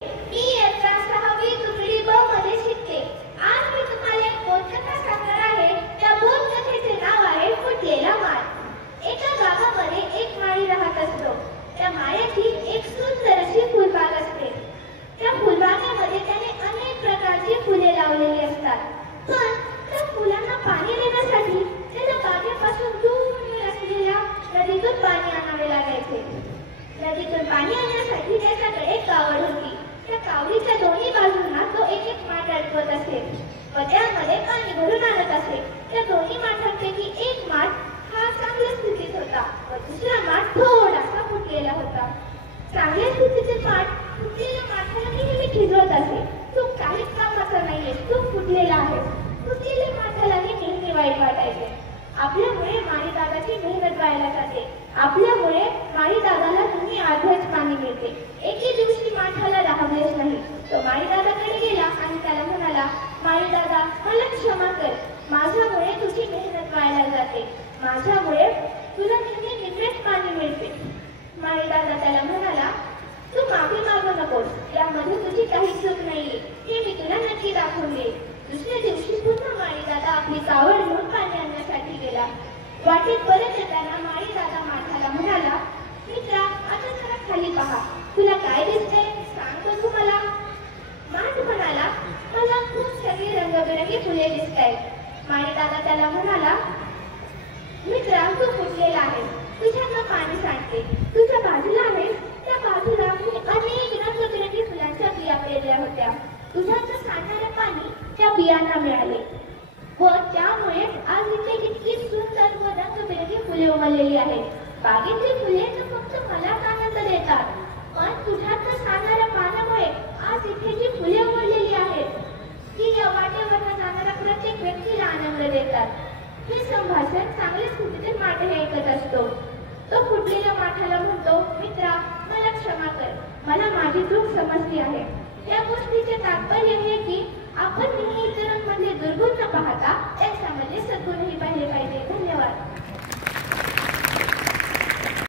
मी इयत्ता 6वी तुकडी ब मध्ये शिकते. आज मी तुम्हाला एक बोधकथा सांगणार आहे. त्या बोधकथेचे नाव आहे फुटलेला माठ. एका गावामध्ये एक माळी राहत असतो. त्या माळ्याची एक सुंदर अशी फुलबाग असते. त्या फुलबागेमध्ये त्याने अनेक प्रकारची फुले लावलेली असतात. पण त्या फुलांना पाणी देण्यासाठी त्याला बागेपासून दूर असलेल्या नदीतून पाणी आणावे लागायचे. नदीतून पाणी आणण्यासाठी त्याच्याकडे एक कावड होती. त्या कावडीच्या दोन्ही बाजूंना तो एक एक माठ अडकवत असे व त्यामध्ये पाणी भरून आणत असे. त्या दोन्ही माठांपैकी एक माठ हा चांगल्या स्थितीत होता व दुसरा माठ थोडासा फुटलेला होता. चांगल्या स्थितीचे माठ फुटलेल्या माठाला नेहमी खिजवत असे, तू काहीच कामाचा नाहीये, तू फुटलेला आहे. फुटलेल्या माठालाही नेहमी वाईट वाटायचे. आपल्यामुळे माळी दादाची मेहनत वायाला जाते. आपल्यामुळे माळी दादाला नेहमी अर्धेच पाणी मिळते. एके दिवशी माठाला राहवलेच नाही. तो माळी दादाकडे गेला आणि त्याला म्हणाला, माळी दादा, मला क्षमा कर. माझ्यामुळे तुझी मेहनत वायाला जाते. माझ्यामुळे तुला नेहमी निम्मेच पाणी मिळते. माळी दादा त्याला म्हणाला, तू माफी मागू नकोस. यामध्ये तुझी काही चूक नाहीये, हे मी तुला नक्की दाखवून देईन. दुसऱ्या दिवशी पुन्हा माळी दादा आपली कावड घेऊन पाणी आणण्यासाठी गेला. वाटेत परत येताना माळी दादा माठाला म्हणाला, मित्रा, आता जरा खाली पहा. तुला काय दिसतंय, सांग बघू मला. माठ म्हणाला, मला खूप सगळी रंगबिरंगी फुले दिसतायत. माळी दादा त्याला म्हणाला, मित्रा, तू फुटलेला आहे. तुझ्यानं पाणी सांडते. तुझ्या बाजूला आहे त्या बाजूला मी अनेक रंगबिरंगी फुलांच्या बिया पेरल्या होत्या. तुझ्याचं सांडणारे पाणी त्या बियांना मिळाले व त्यामुळे आज इथे इतकी सुंदर व रंगबिरंगी फुले उमललेली आहेत. बागेतली फुले तर फक्त मलाच आनंद देतात, पण तुझ्याचं सांडणाऱ्या पाण्यामुळे आज इथे जी फुले उमललेली आहेत ती या वाटेवरनं जाणाऱ्या प्रत्येक व्यक्तीला आनंद देतात. हे संभाषण चांगल्या स्थितीतील माठ हे ऐकत असतो. तो फुटलेल्या माठाला म्हणतो, मित्रा, मला क्षमा कर. मला माझी चूक समजली आहे. या गोष्टीचे तात्पर्य हे की आपण नेहमी इतरांमध्ये